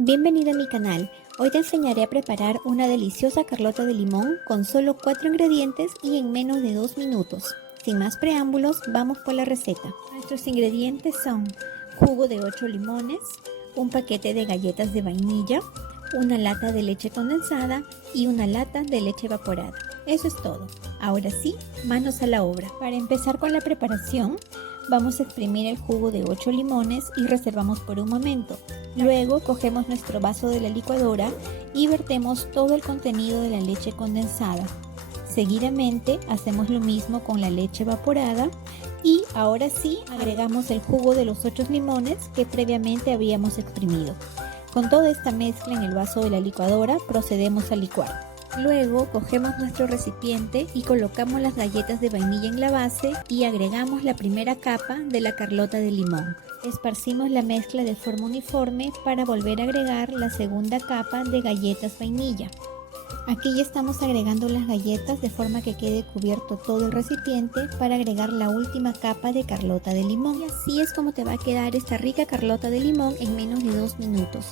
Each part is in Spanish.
Bienvenido a mi canal. Hoy te enseñaré a preparar una deliciosa carlota de limón con solo 4 ingredientes y en menos de 2 minutos. Sin más preámbulos, vamos por la receta. Nuestros ingredientes son jugo de 8 limones, un paquete de galletas de vainilla, una lata de leche condensada y una lata de leche evaporada. Eso es todo. Ahora sí, manos a la obra. Para empezar con la preparación, vamos a exprimir el jugo de 8 limones y reservamos por un momento. Luego cogemos nuestro vaso de la licuadora y vertemos todo el contenido de la leche condensada. Seguidamente hacemos lo mismo con la leche evaporada y ahora sí agregamos el jugo de los 8 limones que previamente habíamos exprimido. Con toda esta mezcla en el vaso de la licuadora procedemos a licuar. Luego cogemos nuestro recipiente y colocamos las galletas de vainilla en la base y agregamos la primera capa de la carlota de limón. Esparcimos la mezcla de forma uniforme para volver a agregar la segunda capa de galletas vainilla. Aquí ya estamos agregando las galletas de forma que quede cubierto todo el recipiente para agregar la última capa de carlota de limón. Y así es como te va a quedar esta rica carlota de limón en menos de 2 minutos.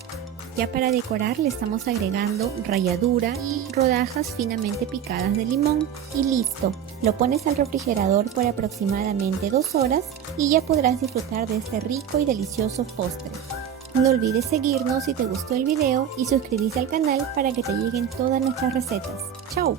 Ya para decorar le estamos agregando ralladura y rodajas finamente picadas de limón y listo. Lo pones al refrigerador por aproximadamente 2 horas y ya podrás disfrutar de este rico y delicioso postre. No olvides seguirnos si te gustó el video y suscribirse al canal para que te lleguen todas nuestras recetas. ¡Chao!